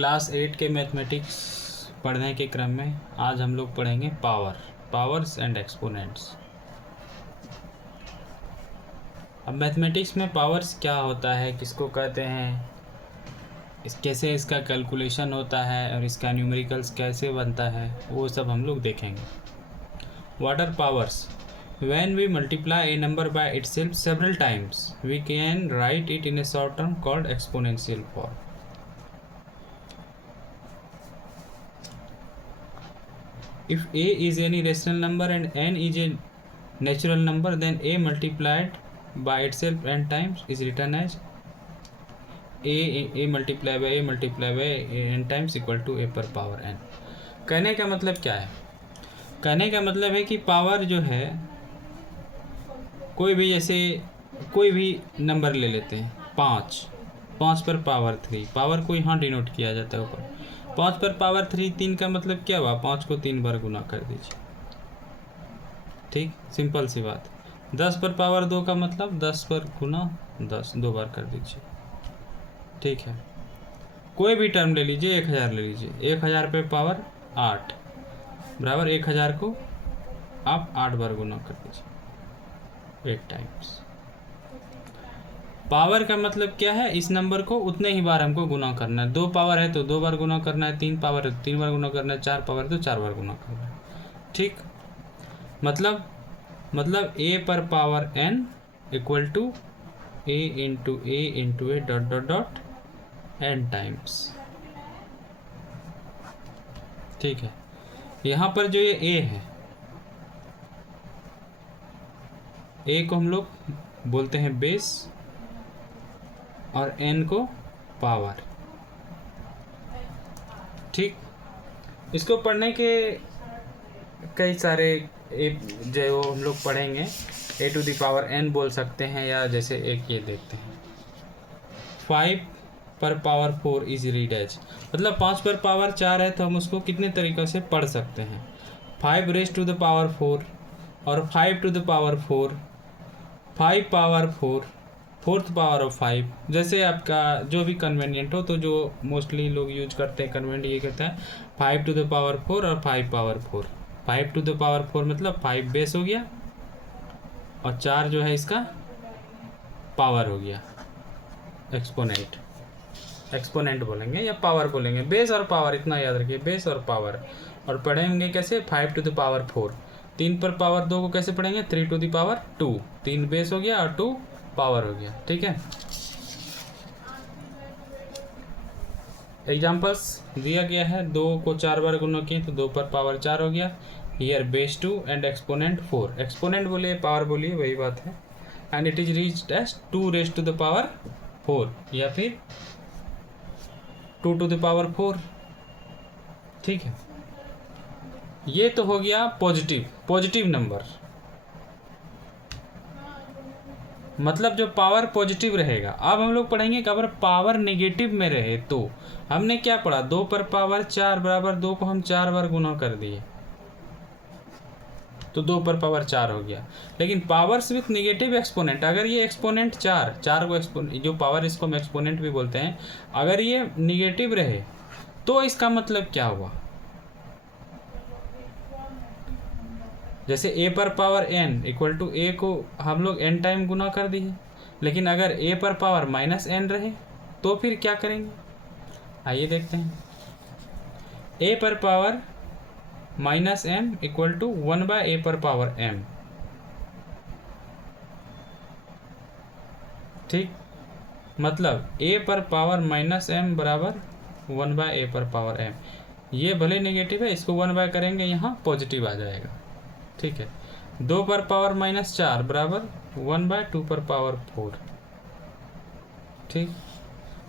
Class 8 के mathematics पढ़ने के क्रम में आज हम लोग पढ़ेंगे पावर्स एंड एक्सपोनेंट्स। अब मैथमेटिक्स में पावर्स क्या होता है, किसको कहते हैं, कैसे इसका कैलकुलेशन होता है और इसका न्यूमेरिकल्स कैसे बनता है, वो सब हम लोग देखेंगे। What are powers? When we multiply a number by itself several times, we can write it in a short term called exponential form. If a is any rational number and n is a natural number, then a multiplied by itself n times is written as a multiplied by n times equal to a per power n. कहने का मतलब क्या है? कहने का मतलब है कि पावर जो है, कोई भी जैसे कोई भी नंबर ले लेते हैं, 5 पर पावर 3, पावर को यहाँ डिनोट किया जाता है ऊपर। 5 पर पावर 3, 3 का मतलब क्या हुआ? 5 को 3 बार गुना कर दीजिए, ठीक, सिंपल सी बात। 10 पर पावर 2 का मतलब 10 पर गुना 10 2 बार कर दीजिए, ठीक है। कोई भी टर्म ले लीजिए, 1000 ले लीजिए, 1000 पे पावर 8 बराबर 1000 को आप 8 बार गुना कर दीजिए, 8 टाइम्स। पावर का मतलब क्या है? इस नंबर को उतने ही बार हमको गुना करना है। 2 पावर है तो 2 बार गुना करना है, 3 पावर है तो 3 बार गुना करना है, 4 पावर है तो 4 बार गुना करना है, ठीक। मतलब a पर power n equal to a into a dot n times, ठीक है। यहाँ पर जो ये a है, a को हम लोग बोलते हैं बेस और n को पावर, ठीक। इसको पढ़ने के कई सारे जो हम लोग पढ़ेंगे, a to the power n बोल सकते हैं, या जैसे एक ये देखते हैं 5 पर पावर 4 इज रीड एज, मतलब 5 पर पावर 4 है तो हम उसको कितने तरीक़ों से पढ़ सकते हैं? 5 रेज टू द पावर 4 और 5 to the power 4, 5 power 4, 4th power of 5, जैसे आपका जो भी कन्वेनियंट हो। तो जो मोस्टली लोग यूज करते हैं कन्वेंट, ये कहता है 5 टू द पावर 4 और 5 पावर 4। 5 टू द पावर 4 मतलब 5 बेस हो गया और 4 जो है इसका पावर हो गया, एक्सपोनेंट बोलेंगे या पावर बोलेंगे। बेस और पावर इतना याद रखिए, बेस और पावर। और पढ़ेंगे कैसे? 5 टू द पावर 4, 3 पर पावर 2 को कैसे पढ़ेंगे? 3 टू द पावर 2, 3 बेस हो गया और 2 पावर हो गया, ठीक है। एग्जाम्पल्स दिया गया है, 2 को 4 बार गुना किए तो 2 पर पावर 4 हो गया। Here base 2 and exponent 4, exponent बोलिए पावर बोलिए, वही बात है। And it is reached as 2 raise to the power 4 या फिर 2 टू द पावर 4, ठीक है। ये तो हो गया पॉजिटिव नंबर, मतलब जो पावर पॉजिटिव रहेगा। अब हम लोग पढ़ेंगे कि अगर पावर नेगेटिव में रहे तो हमने क्या पढ़ा? 2 पर पावर 4 बराबर 2 को हम 4 बार गुना कर दिए तो 2 पर पावर 4 हो गया। लेकिन पावर्स विथ नेगेटिव एक्सपोनेंट, अगर ये एक्सपोनेंट 4 को जो पावर, इसको हम एक्सपोनेंट भी बोलते हैं, अगर ये नेगेटिव रहे तो इसका मतलब क्या हुआ? जैसे a पर power n equal to a को हम लोग n टाइम गुना कर दिए, लेकिन अगर a पर पावर माइनस n रहे तो फिर क्या करेंगे? आइए देखते हैं। a पर power minus m equal to 1 by a पर पावर m, ठीक। मतलब a पर पावर माइनस m बराबर 1 बाय a पर पावर m। ये भले नेगेटिव है, इसको 1 बाय करेंगे, यहाँ पॉजिटिव आ जाएगा, ठीक है। 2 पर पावर माइनस 4 बराबर 1 बाय 2 पर पावर 4, ठीक।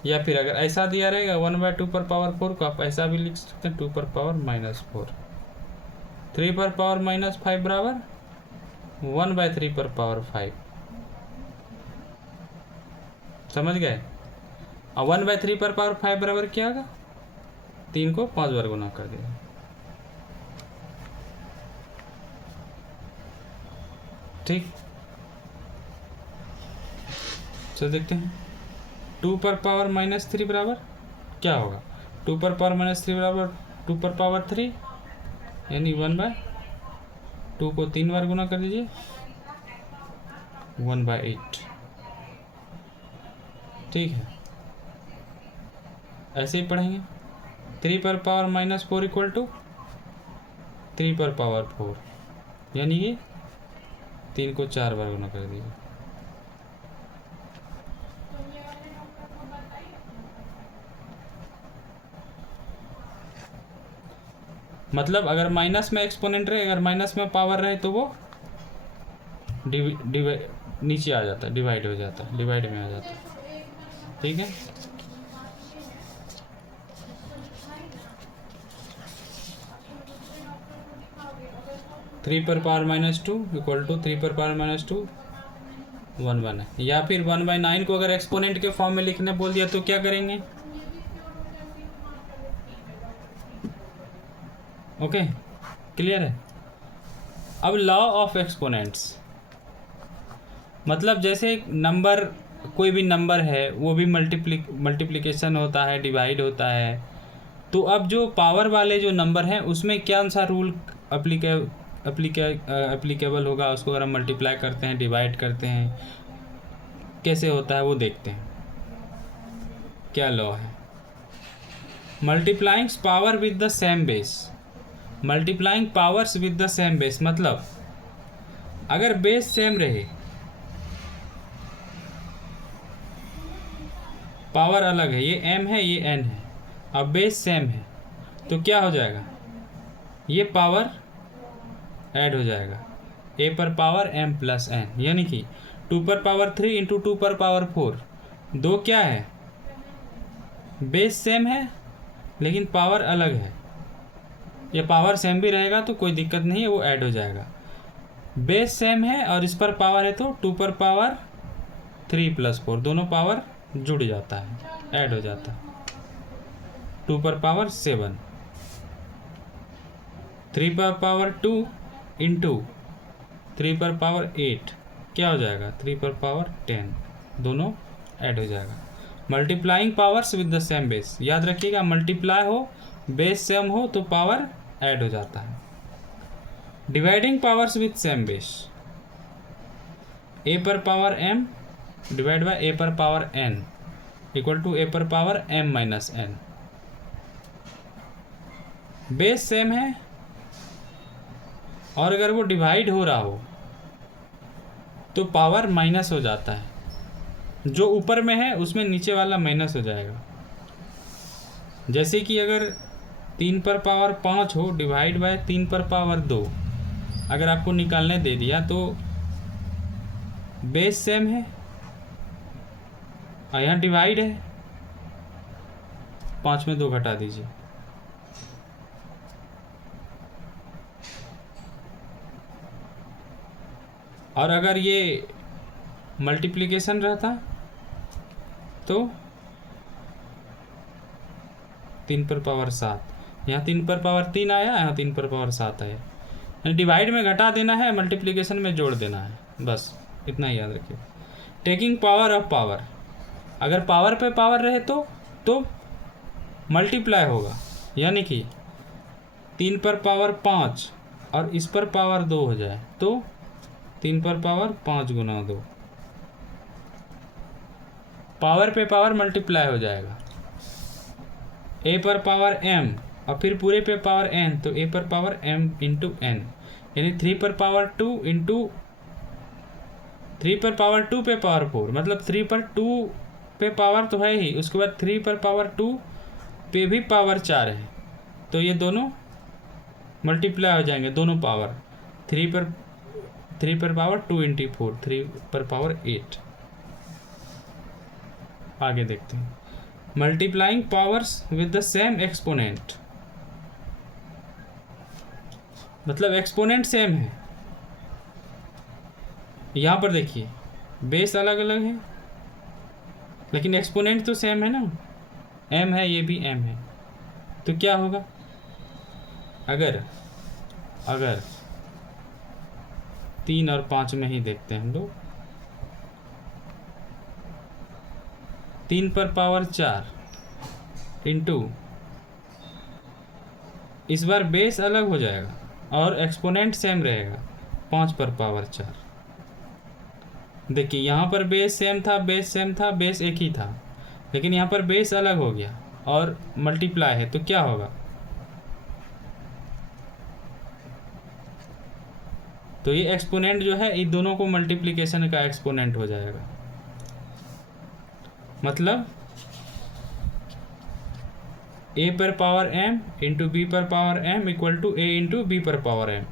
या फिर अगर ऐसा दिया रहेगा 1 बाय 2 पर पावर 4 को आप ऐसा भी लिख सकते हैं, 2 पर पावर माइनस 4। 3 पर पावर माइनस 5 बराबर 1 बाय 3 पर पावर 5, समझ गए? और 1 बाय 3 पर पावर 5 बराबर क्या होगा? 3 को 5 बार गुना कर देगा, ठीक। चलो देखते हैं। 2 पर पावर माइनस 3 बराबर क्या होगा? 2 पर पावर -3 बराबर 2 पर पावर 3, यानी 1/2 को 3 बार गुना कर दीजिए, 1/8। ठीक है, ऐसे ही पढ़ेंगे। 3 पर पावर -4 इक्वल टू 3 पर पावर 4, यानी कि 3 को 4 बार गुना कर दीजिए। मतलब अगर माइनस में एक्सपोनेंट रहे, अगर माइनस में पावर रहे तो वो नीचे आ जाता है, डिवाइड हो जाता है, डिवाइड में आ जाता है। ठीक है, थ्री पर पावर -2 इक्वल टू 3 पर पावर -2 1/9 है। या फिर 1/9 को अगर एक्सपोनेंट के फॉर्म में लिखने बोल दिया तो क्या करेंगे? ओके, क्लियर है। अब लॉ ऑफ एक्सपोनेंट्स, मतलब जैसे नंबर, कोई भी नंबर है वो भी मल्टीप्लिकेशन होता है, डिवाइड होता है। तो अब जो पावर वाले जो नंबर हैं उसमें क्या सा रूल एप्लीकेबल होगा, उसको अगर हम मल्टीप्लाई करते हैं, डिवाइड करते हैं, कैसे होता है वो देखते हैं। क्या लॉ है? Multiplying power with the same base, multiplying powers with the same base, मतलब अगर बेस सेम रहे, पावर अलग है, ये m है, ये n है, अब बेस सेम है, तो क्या हो जाएगा? ये पावर ऐड हो जाएगा, a पर पावर m प्लस n, यानी कि 2 पर पावर 3 इंटू 2 पर पावर 4। दो क्या है? बेस सेम है लेकिन पावर अलग है। ये पावर सेम भी रहेगा तो कोई दिक्कत नहीं है, वो ऐड हो जाएगा। बेस सेम है और इस पर पावर है तो 2 पर पावर 3 प्लस 4, दोनों पावर जुड़ जाता है, ऐड हो जाता है, 2 पर पावर 7, 3 पर पावर 2 इंटू 3 पर पावर 8, क्या हो जाएगा? 3 पर पावर 10, दोनों ऐड हो जाएगा। Multiplying powers with the same base, याद रखिएगा, मल्टीप्लाई हो, बेस सेम हो तो पावर ऐड हो जाता है। Dividing powers with same base, a पर power m divide by a पर power n equal to a पर power m minus n। Base same है और अगर वो डिवाइड हो रहा हो तो पावर माइनस हो जाता है, जो ऊपर में है उसमें नीचे वाला माइनस हो जाएगा। जैसे कि अगर 3 पर पावर 5 हो डिवाइड बाय 3 पर पावर 2, अगर आपको निकालने दे दिया तो बेस सेम है और यहाँ डिवाइड है, 5 में 2 घटा दीजिए, और अगर ये मल्टीप्लिकेशन रहता तो 3 पर पावर 7, यहाँ 3 पर पावर 3 आया, यहाँ 3 पर पावर 7 आया। डिवाइड में घटा देना है, मल्टीप्लिकेशन में जोड़ देना है, बस इतना ही याद रखिए। टेकिंग पावर ऑफ पावर, अगर पावर पे पावर रहे तो मल्टीप्लाई होगा, यानी कि 3 पर पावर 5 और इस पर पावर 2 हो जाए तो 3 पर पावर 5 गुना 2, पावर पे पावर मल्टीप्लाई हो जाएगा। a पर पावर m और फिर पूरे पे पावर n, तो a पर पावर m इंटू n, यानी 3 पर पावर 2 इंटू 3 पर पावर 2 पे पावर 4, मतलब 3 पर 2 पे पावर तो है ही, उसके बाद 3 पर पावर 2 पे भी पावर 4 है, तो ये दोनों मल्टीप्लाई हो जाएंगे, दोनों पावर। 3 पर पावर 2 इंटू 4, 3 पर पावर 8। आगे देखते हैं, multiplying powers with the same exponent, मतलब एक्सपोनेंट सेम है। यहाँ पर देखिए बेस अलग अलग है लेकिन एक्सपोनेंट तो सेम है ना, m है, ये भी m है, तो क्या होगा? अगर 3 और 5 में ही देखते हैं हम लोग, 3 पर पावर 4 इंटू इस बार बेस अलग हो जाएगा और एक्सपोनेंट सेम रहेगा, 5 पर पावर 4। देखिए यहाँ पर बेस सेम था, बेस एक ही था, लेकिन यहाँ पर बेस अलग हो गया और मल्टीप्लाई है, तो क्या होगा? तो ये एक्सपोनेंट जो है इन दोनों को मल्टीप्लिकेशन का एक्सपोनेंट हो जाएगा। मतलब a पर पावर m इंटू बी पर power m equal to a into b पर पावर m,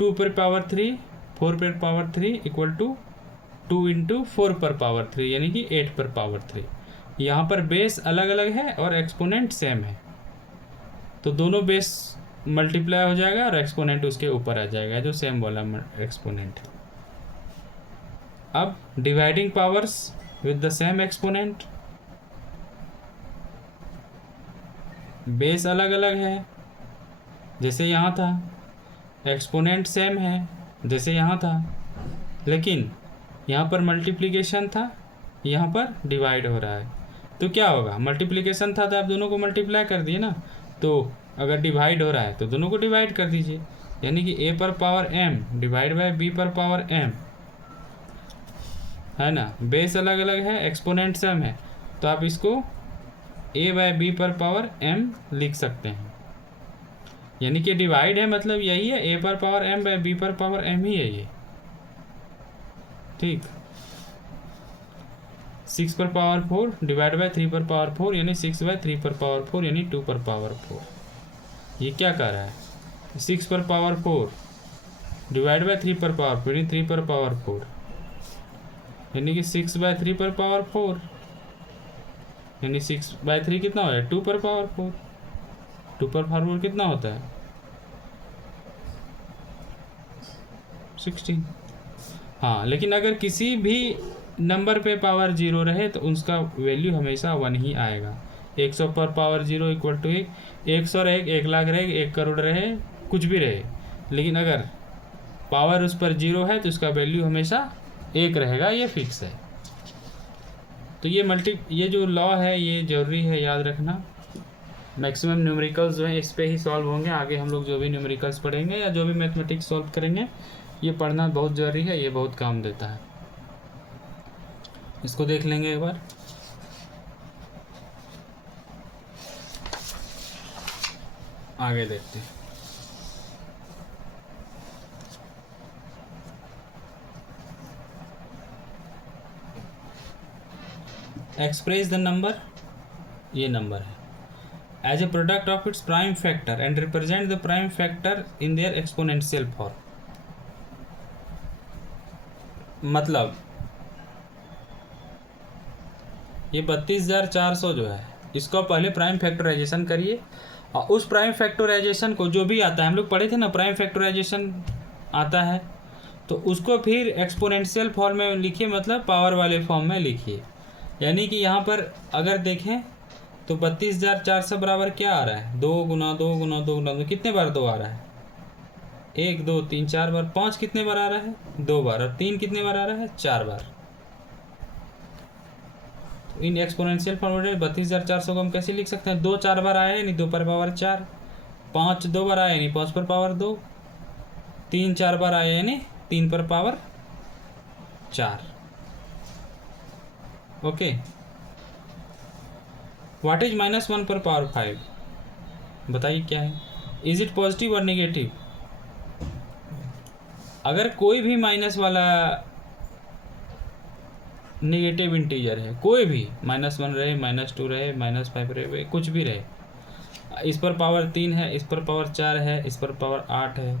2 पर पावर 3, 4 पर पावर 3 इक्वल टू 2 इंटू 4 पर पावर 3 यानी कि 8 पर पावर 3। यहाँ पर बेस अलग अलग है और एक्सपोनेंट सेम है, तो दोनों बेस मल्टीप्लाई हो जाएगा और एक्सपोनेंट उसके ऊपर आ जाएगा जो सेम वाला एक्सपोनेंट है। अब dividing powers with the same exponent, base अलग अलग है जैसे यहाँ था, एक्सपोनेंट सेम है जैसे यहाँ था, लेकिन यहाँ पर मल्टीप्लिकेशन था, यहाँ पर डिवाइड हो रहा है, तो क्या होगा? मल्टीप्लिकेशन था तो आप दोनों को मल्टीप्लाई कर दिए ना, तो अगर डिवाइड हो रहा है तो दोनों को डिवाइड कर दीजिए, यानी कि a पर power m divide bye b पर पावर m, है ना। बेस अलग अलग है, एक्सपोनेंट सेम है, तो आप इसको a बाय b पर पावर m लिख सकते हैं, यानी कि डिवाइड है मतलब यही है, a पर पावर m बाय b पर पावर m ही है ये, ठीक। 6 पर पावर 4 डिवाइड बाय 3 पर पावर 4 यानी 6 बाय 3 पर पावर 4 यानी 2 पर पावर 4। ये क्या कर रहा है? 6 पर पावर 4 डिवाइड बाय 3 पर पावर 4 यानी 3 पर पावर 4, यानी कि 6 बाय 3 पर पावर 4 यानी 6 बाय 3 कितना हो है? 2 पर पावर 4। 2 पर पावर 4 कितना होता है? 16। हाँ, लेकिन अगर किसी भी नंबर पे पावर 0 रहे तो उसका वैल्यू हमेशा 1 ही आएगा। 100 पर पावर 0 इक्वल टू 1, 100 रहे, 1 लाख रहे, 1 करोड़ रहे, कुछ भी रहे, लेकिन अगर पावर उस पर 0 है तो उसका वैल्यू हमेशा 1 रहेगा, ये फिक्स है। तो ये जो लॉ है ये ज़रूरी है याद रखना। मैक्सिमम न्यूमेरिकल्स जो हैं इस पे ही सॉल्व होंगे, आगे हम लोग जो भी न्यूमेरिकल्स पढ़ेंगे या जो भी मैथमेटिक्स सॉल्व करेंगे ये पढ़ना बहुत ज़रूरी है, ये बहुत काम देता है। इसको देख लेंगे एक बार। आगे देखते हैं। एक्सप्रेस द नंबर, ये नंबर है, as a product of its prime factor and represent the prime factor in their exponential form. मतलब ये 32,400 जो है इसको पहले प्राइम फैक्टराइजेशन करिए, और उस प्राइम फैक्टराइजेशन को जो भी आता है, हम लोग पढ़े थे ना प्राइम फैक्टराइजेशन आता है, तो उसको फिर एक्सपोनेंशियल फॉर्म में लिखिए, मतलब पावर वाले फॉर्म में लिखिए। यानी कि यहाँ पर अगर देखें तो 32,400 बराबर क्या आ रहा है? 2 गुना 2 गुना 2 गुना 2, कितने बार 2 आ रहा है? 1 2 3 4 बार। 5 कितने बार आ रहा है? 2 बार। और 3 कितने बार आ रहा है? 4 बार। तो इन एक्सपोनेंशियल फॉर्म में 32,400 को हम कैसे लिख सकते हैं? 2 4 बार आया यानी 2 पर पावर 4, 5 2 बार आया यानी 5 पर पावर 2, 3 4 बार आया यानी 3 पर पावर 4। ओके। व्हाट इज -1 पर पावर 5? बताइए क्या है? इज इट पॉजिटिव और नेगेटिव? अगर कोई भी माइनस वाला नेगेटिव इंटीजर है, कोई भी, -1 रहे, -2 रहे, -5 रहे, कुछ भी रहे, इस पर पावर 3 है, इस पर पावर 4 है, इस पर पावर 8 है,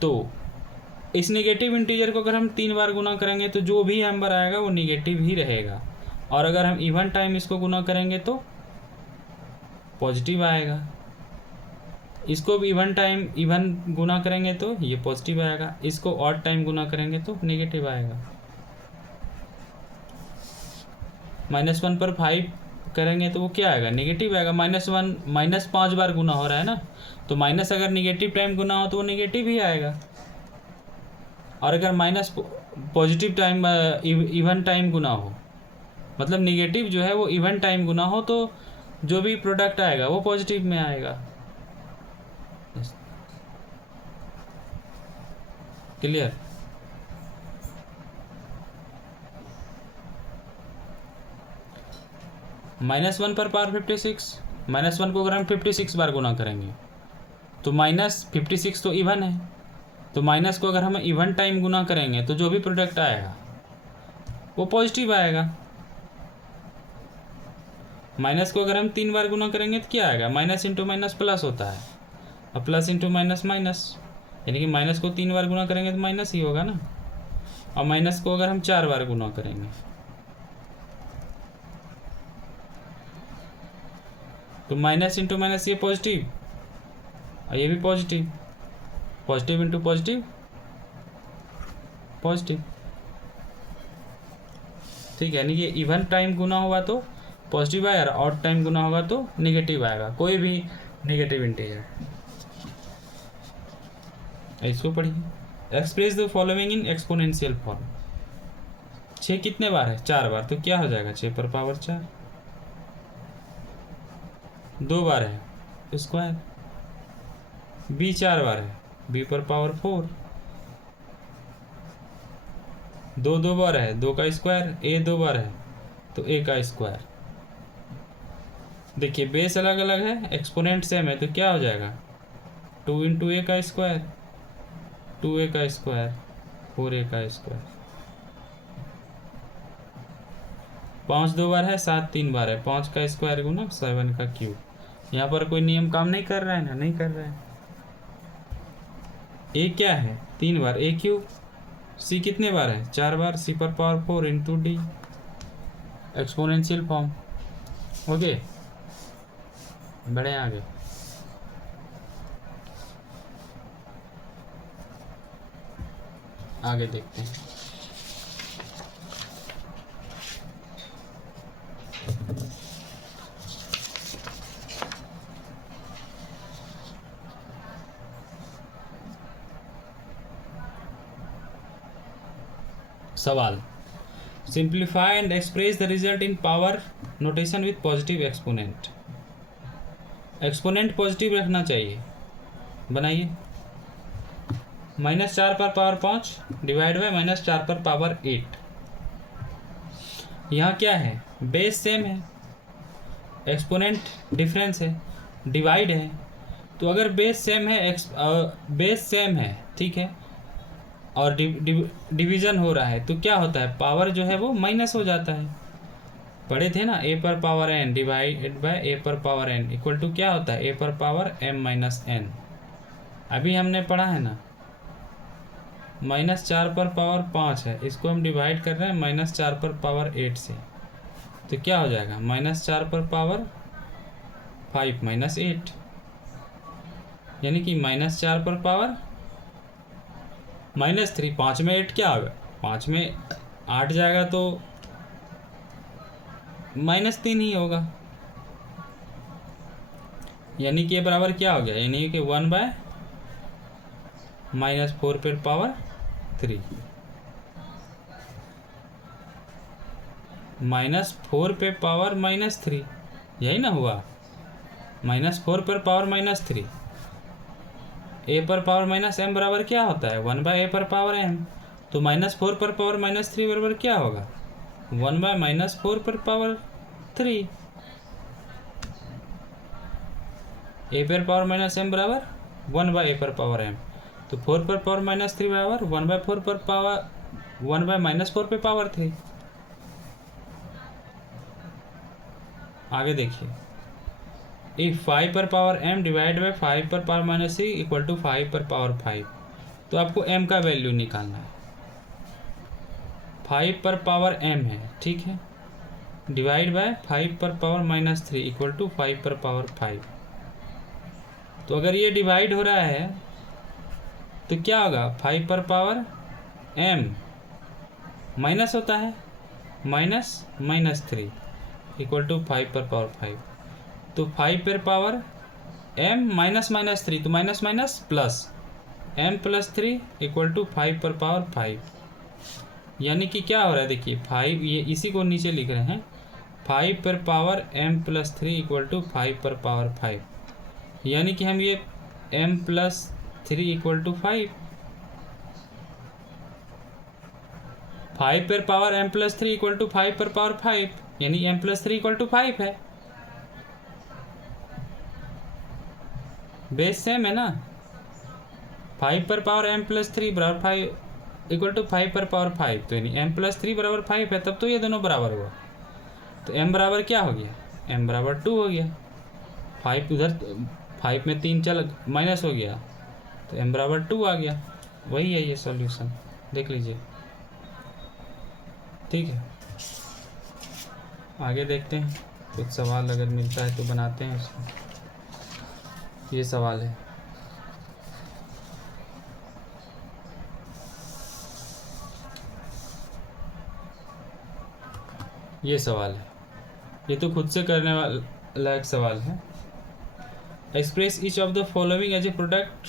तो इस नेगेटिव इंटीजर को अगर हम 3 बार गुना करेंगे तो जो भी नंबर आएगा वो नेगेटिव ही रहेगा, और अगर हम इवन टाइम इसको गुना करेंगे तो पॉजिटिव आएगा। इसको भी इवन गुना करेंगे तो ये पॉजिटिव आएगा, इसको ऑड टाइम गुना करेंगे तो नेगेटिव आएगा। -1 पर 5 करेंगे तो वो क्या आएगा? नेगेटिव आएगा। -1 -5 बार गुना हो रहा है ना, तो माइनस अगर नेगेटिव टाइम गुना हो तो वो नेगेटिव ही आएगा, और अगर minus positive time even time गुना हो मतलब निगेटिव जो है वो इवन टाइम गुना हो तो जो भी प्रोडक्ट आएगा वो पॉजिटिव में आएगा। क्लियर? -1 पर पावर 56, -1 को अगर हम 56 बार गुना करेंगे तो -56 तो इवन है, तो माइनस को अगर हम इवन टाइम गुना करेंगे तो जो भी प्रोडक्ट आएगा वो पॉजिटिव आएगा। माइनस को अगर हम 3 बार गुना करेंगे तो क्या आएगा? माइनस इंटू माइनस प्लस होता है, और प्लस इंटू माइनस माइनस, यानी कि माइनस को 3 बार गुना करेंगे तो माइनस ही होगा ना। और माइनस को अगर हम 4 बार गुना करेंगे तो माइनस इंटू माइनस ये पॉजिटिव और ये भी positive, positive into positive positive. ठीक है, यानी कि इवन टाइम गुना होगा तो पॉजिटिव आएगा, ऑड टाइम गुना होगा तो नेगेटिव आएगा, कोई भी नेगेटिव इंटीजर। इसको पढ़िए। Express the following in exponential form. 6 कितने बार है? 4 बार, तो क्या हो जाएगा? 6 पर पावर 4। 2 बार है स्क्वायर, बी 4 बार है, बी पर पावर 4। 2 बार है, 2 का स्क्वायर, ए 2 बार है तो ए का स्क्वायर। देखिए बेस अलग अलग है, एक्सपोनेंट सेम है, तो क्या हो जाएगा? 2 इंटू ए का स्क्वायर, 2a का स्क्वायर, 4a का स्क्वायर। 5 2 बार है, 7 3 बार है, 5 का स्क्वायर गुना 7 का क्यूब। यहाँ पर कोई नियम काम नहीं कर रहा है ना? नहीं कर रहा है। ए क्या है? 3 बार, ए क्यूब। सी कितने बार है? 4 बार, सी पर power 4 into D, exponential form. Okay, बढ़े आगे। आगे देखते हैं। सवाल, simplify and express the result in power notation with positive exponent. Exponent positive रखना चाहिए, बनाइए। -4 पर पावर 5 डिवाइड बाय -4 पर पावर 8। यहाँ क्या है? बेस सेम है, एक्सपोनेंट डिफरेंस है, डिवाइड है। तो अगर बेस सेम है, बेस सेम है, ठीक है, और डिवीजन हो रहा है तो क्या होता है? पावर जो है वो माइनस हो जाता है। पढ़े थे ना, ए पर पावर n डिवाइडेड बाय ए पर पावर n इक्वल टू क्या होता है? ए पर पावर m माइनस n। अभी हमने पढ़ा है ना, -4 पर पावर 5 है, इसको हम डिवाइड कर रहे हैं -4 पर पावर 8 से, तो क्या हो जाएगा? -4 पर पावर 5 माइनस 8, यानी कि -4 पर पावर -3। 5 में 8 क्या होगा? 5 में 8 जाएगा तो -3 ही होगा, यानी कि ये बराबर क्या हो गया? यानी कि 1 बाय -4 पर पावर 3, -4 पे पावर -3, यही ना हुआ? -4 पर पावर -3, ए पर पावर -m बराबर क्या होता है? 1 बाय ए पर पावर m। तो -4 पर पावर -3 बराबर क्या होगा? 1 बाय -4 पर पावर 3। ए पर पावर -m बराबर 1 बाय ए पर पावर m, तो 4 पर पावर -3 बराबर 1 बाय 4 पर पावर 1 बाय -4 पे पावर 3। आगे देखिए, इफ 5 पर पावर m डिवाइड बाय 5 पर पावर -3 इक्वल टू 5 पर पावर 5, तो आपको m का वैल्यू निकालना है। 5 पर पावर m है, ठीक है, डिवाइड बाय 5 पर पावर -3 इक्वल टू 5 पर पावर 5। तो अगर ये डिवाइड हो रहा है तो क्या होगा? 5 पर पावर m माइनस होता है, -3 इक्वल टू 5 पर पावर 5, तो 5 पर पावर m -3, तो minus minus plus, m + 3 equal to 5 पर पावर 5। यानी कि क्या हो रहा है, देखिए 5, ये इसी को नीचे लिख रहे हैं, 5 पर पावर m+3 इक्वल टू 5 पर पावर 5, यानी कि हम ये m+3 इक्वल टू 5, 5 पर पावर m+3 इक्वल टू 5 पर पावर 5, यानी m+3 इक्वल टू 5 है। बेस सेम है ना, 5 पर पावर m+3 बराबर 5 इक्वल टू 5 पर पावर 5, तो यानी m+3 बराबर 5 है, तब तो ये दोनों बराबर हुआ। तो m बराबर क्या हो गया, m बराबर 2 हो गया, 5 उधर 5 में 3 चल माइनस हो गया, तो m बराबर 2 आ गया। वही है ये सॉल्यूशन, देख लीजिए। ठीक है, आगे देखते हैं, कुछ सवाल अगर मिलता है तो बनाते हैं उसको। ये सवाल है, ये सवाल है, ये तो खुद से करने वाला एक सवाल है। Express each of the following as a product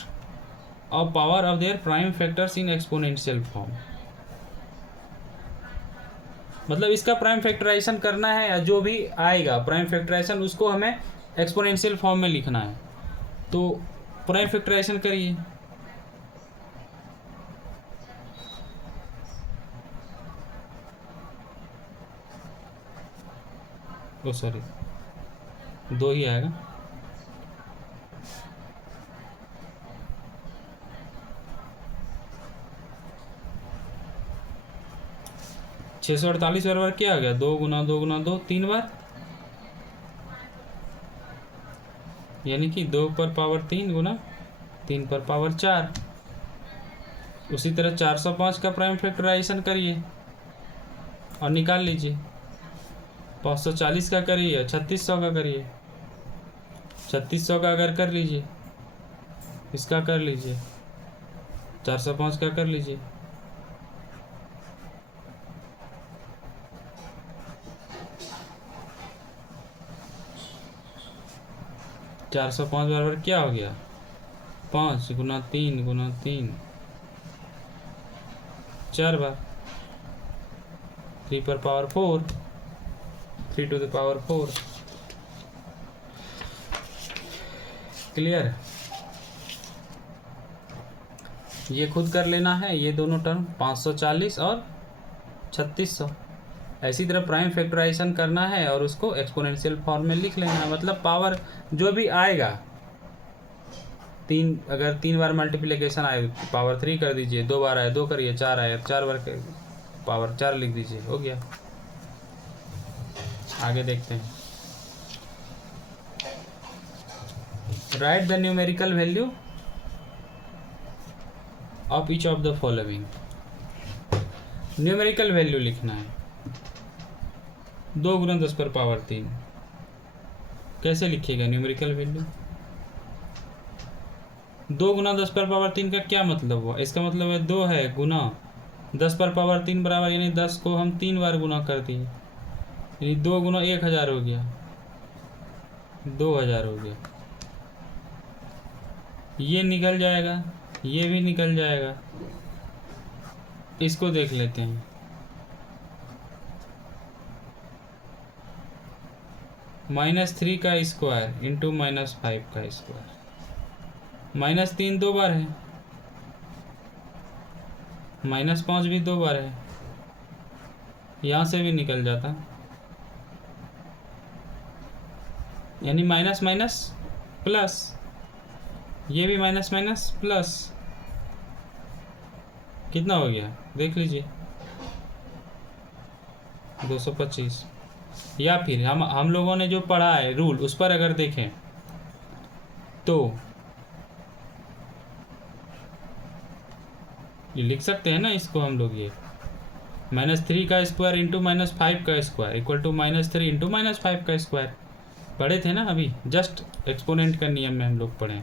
of power of their prime factors in exponential form. मतलब इसका प्राइम फैक्टराइजेशन करना है, या जो भी आएगा प्राइम फैक्टराइजेशन उसको हमें एक्सपोनेंशियल फॉर्म में लिखना है। तो प्राइम फैक्टराइजेशन करिए। ओ सॉरी, 2 ही आएगा। छः सौ 48 बराबर क्या आ गया, 2 गुना 2 गुना 2, 3 बार, यानी कि 2 पर पावर 3 गुना 3 पर पावर 4। उसी तरह 405 का प्राइम फैक्टराइजेशन करिए और निकाल लीजिए। 540 का करिए, 3600 का करिए, 3600 का अगर कर लीजिए, इसका कर लीजिए, 405 का कर लीजिए। चार सौ पाँच बराबर क्या हो गया, 5 गुना 3 गुना 3, 4 बार, 3 पर power 4, 3 to the power 4। Clear, ये खुद कर लेना है, ये दोनों टर्म 540 और 3600। ऐसी तरह प्राइम फैक्टराइजेशन करना है और उसको एक्सपोनेंशियल फॉर्म में लिख लेना है। मतलब पावर जो भी आएगा, 3 अगर 3 बार मल्टीप्लिकेशन आए पावर 3 कर दीजिए, 2 बार आए 2 करिए, 4 आए 4 बार पावर 4 लिख दीजिए, हो गया। आगे देखते हैं। Right the numerical value of each of the following. Numerical value लिखना है। 2 गुना 10 पर पावर 3 कैसे लिखिएगा न्यूमेरिकल वैल्यू। 2 गुना 10 पर पावर 3 का क्या मतलब हुआ, इसका मतलब है 2 है गुना 10 पर पावर 3 बराबर, यानी 10 को हम 3 बार गुना कर दिए, यानी 2 गुना 1000 हो गया, 2000 हो गया। ये निकल जाएगा, ये भी निकल जाएगा। इसको देख लेते हैं। -3 का स्क्वायर इंटू -5 का स्क्वायर, -3 2 बार है, -5 भी 2 बार है, यहाँ से भी निकल जाता, यानी माइनस माइनस प्लस, ये भी माइनस माइनस प्लस, कितना हो गया देख लीजिए, 225। या फिर हम लोगों ने जो पढ़ा है रूल, उस पर अगर देखें तो ये लिख सकते हैं ना इसको हम लोग, ये -3 का स्क्वायर इंटू -5 का स्क्वायर इक्वल टू -3 इंटू -5 का स्क्वायर। पढ़े थे ना अभी, जस्ट एक्सपोनेंट का नियम में हम लोग पढ़े।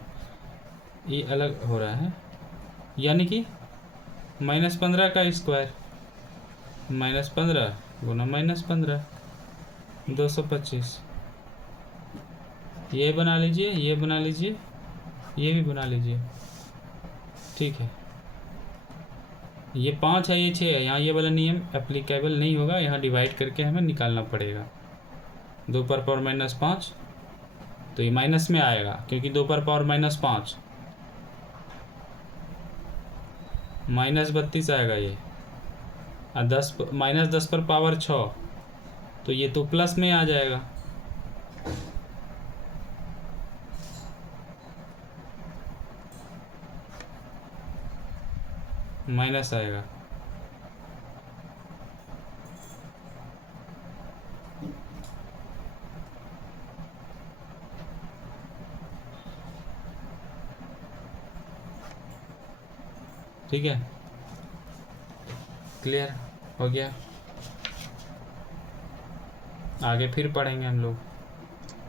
ये अलग हो रहा है, यानी कि -15 का स्क्वायर, -15 गुना -15, 225। ये बना लीजिए, ये बना लीजिए, ये भी बना लीजिए, ठीक है। ये 5 है, ये 6 है, यहाँ ये वाला नियम एप्लीकेबल नहीं होगा, यहाँ डिवाइड करके हमें निकालना पड़ेगा। 2 पर पावर -5, तो ये माइनस में आएगा क्योंकि 2 पर पावर -5 -32 आएगा ये। और 10 -10 पर पावर 6, तो ये तो प्लस में आ जाएगा। माइनस आएगा। ठीक है, क्लियर हो गया। आगे फिर पढ़ेंगे हम लोग।